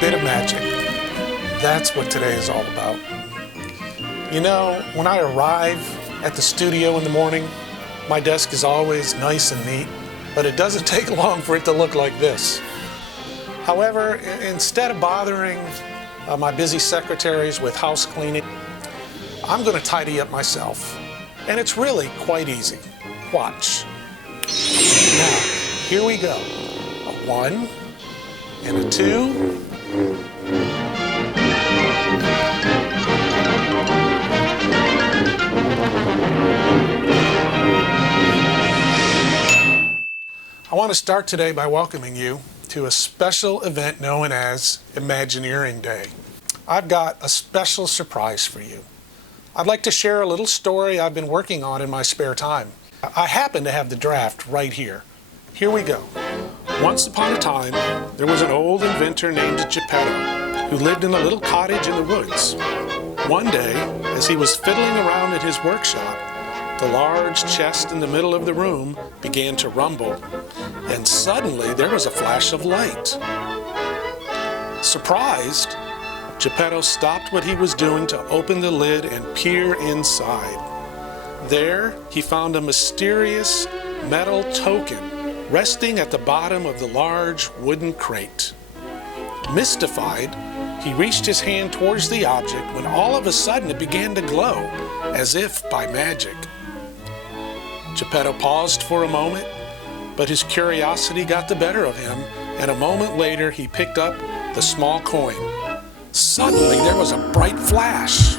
bit of magic. That's what today is all about. You know, when I arrive at the studio in the morning, my desk is always nice and neat, but it doesn't take long for it to look like this. However, instead of bothering my busy secretaries with house cleaning, I'm going to tidy up myself. And it's really quite easy. Watch. Now, here we go. A 1 and a 2. I want to start today by welcoming you to a special event known as Imagineering Day. I've got a special surprise for you. I'd like to share a little story I've been working on in my spare time. I happen to have the draft right here. Here we go. Once upon a time, there was an old inventor named Geppetto who lived in a little cottage in the woods. One day, as he was fiddling around in his workshop, the large chest in the middle of the room began to rumble, and suddenly there was a flash of light. Surprised, Geppetto stopped what he was doing to open the lid and peer inside. There, he found a mysterious metal token resting at the bottom of the large wooden crate. Mystified, he reached his hand towards the object when all of a sudden it began to glow, as if by magic. Geppetto paused for a moment, but his curiosity got the better of him, and a moment later he picked up the small coin. Suddenly there was a bright flash.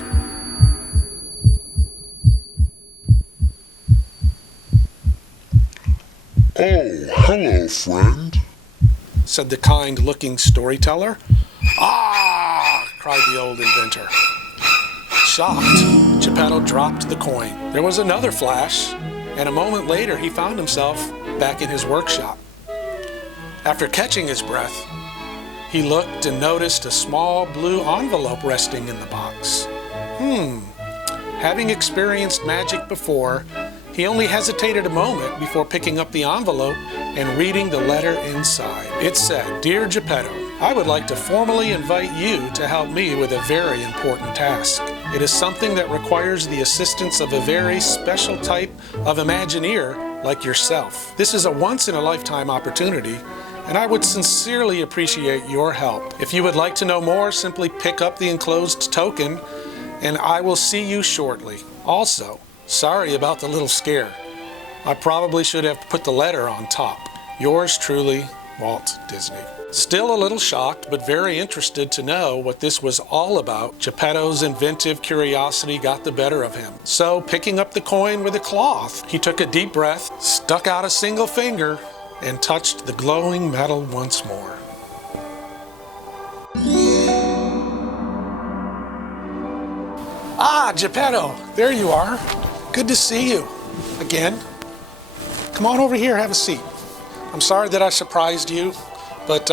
"Oh, hello, friend," said the kind-looking storyteller. "Ah!" cried the old inventor. Shocked, Geppetto dropped the coin. There was another flash, and a moment later he found himself back in his workshop. After catching his breath, he looked and noticed a small blue envelope resting in the box. Having experienced magic before, he only hesitated a moment before picking up the envelope and reading the letter inside. It said, "Dear Geppetto, I would like to formally invite you to help me with a very important task. It is something that requires the assistance of a very special type of Imagineer like yourself. This is a once-in-a-lifetime opportunity, and I would sincerely appreciate your help. If you would like to know more, simply pick up the enclosed token, and I will see you shortly. Also, sorry about the little scare. I probably should have put the letter on top. Yours truly, Walt Disney." Still a little shocked, but very interested to know what this was all about, Geppetto's inventive curiosity got the better of him. So, picking up the coin with a cloth, he took a deep breath, stuck out a single finger, and touched the glowing metal once more. "Ah, Geppetto, there you are. Good to see you again. Come on over here, have a seat. I'm sorry that I surprised you, but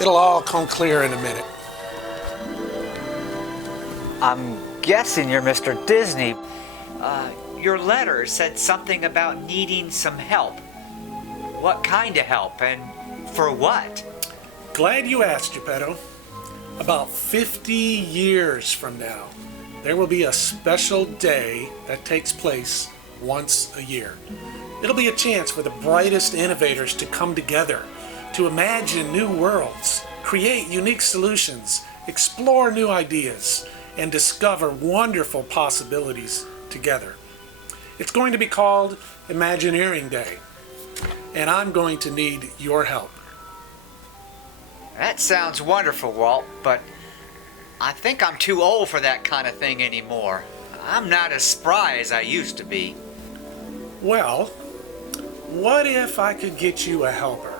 it'll all come clear in a minute." I'm guessing you're Mr. Disney. Your letter said something about needing some help. What kind of help, and for what? Glad you asked, Geppetto. About 50 years from now, there will be a special day that takes place once a year. It'll be a chance for the brightest innovators to come together, to imagine new worlds, create unique solutions, explore new ideas, and discover wonderful possibilities together. It's going to be called Imagineering Day, and I'm going to need your help. That sounds wonderful, Walt, but I think I'm too old for that kind of thing anymore. I'm not as spry as I used to be. Well, what if I could get you a helper?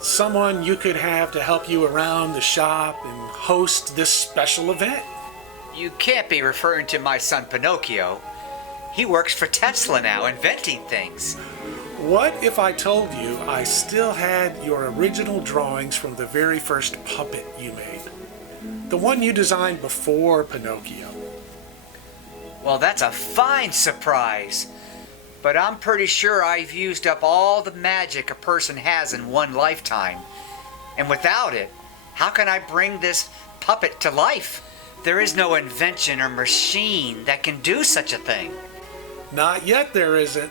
Someone you could have to help you around the shop and host this special event? You can't be referring to my son Pinocchio. He works for Tesla now, inventing things. What if I told you I still had your original drawings from the very first puppet you made? The one you designed before Pinocchio. Well, that's a fine surprise. But I'm pretty sure I've used up all the magic a person has in one lifetime. And without it, How can I bring this puppet to life? There is no invention or machine that can do such a thing. Not yet there isn't,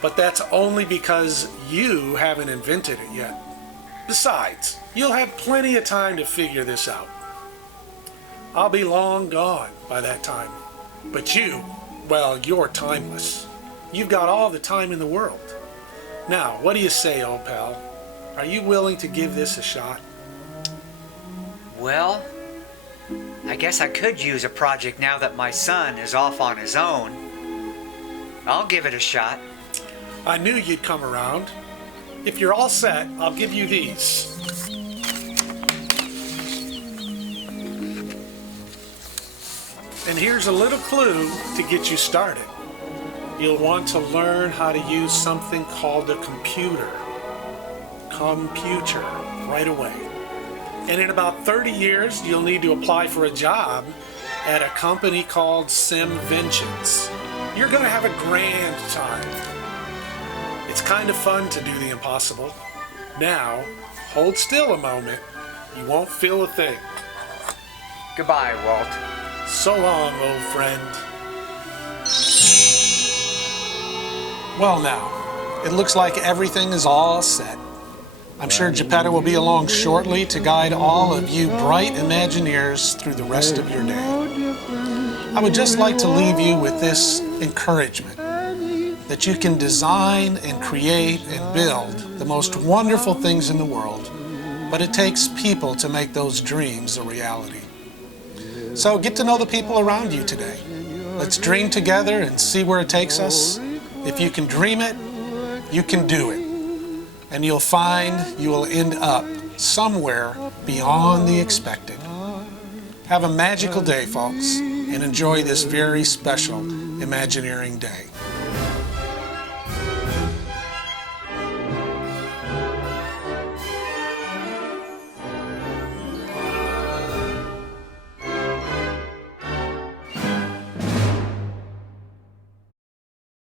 but that's only because you haven't invented it yet. Besides, you'll have plenty of time to figure this out. I'll be long gone by that time. But you, well, you're timeless. You've got all the time in the world. Now, what do you say, old pal? Are you willing to give this a shot? Well, I guess I could use a project now that my son is off on his own. I'll give it a shot. I knew you'd come around. If you're all set, I'll give you these. And here's a little clue to get you started. You'll want to learn how to use something called a computer right away. And in about 30 years, you'll need to apply for a job at a company called SimVentions. You're going to have a grand time. It's kind of fun to do the impossible. Now, hold still a moment. You won't feel a thing. Goodbye, Walt. So long, old friend. Well now, it looks like everything is all set. I'm sure Geppetto will be along shortly to guide all of you bright Imagineers through the rest of your day. I would just like to leave you with this encouragement, that you can design and create and build the most wonderful things in the world, but it takes people to make those dreams a reality. So get to know the people around you today. Let's dream together and see where it takes us. If you can dream it, you can do it. And you'll find you will end up somewhere beyond the expected. Have a magical day, folks, and enjoy this very special Imagineering day.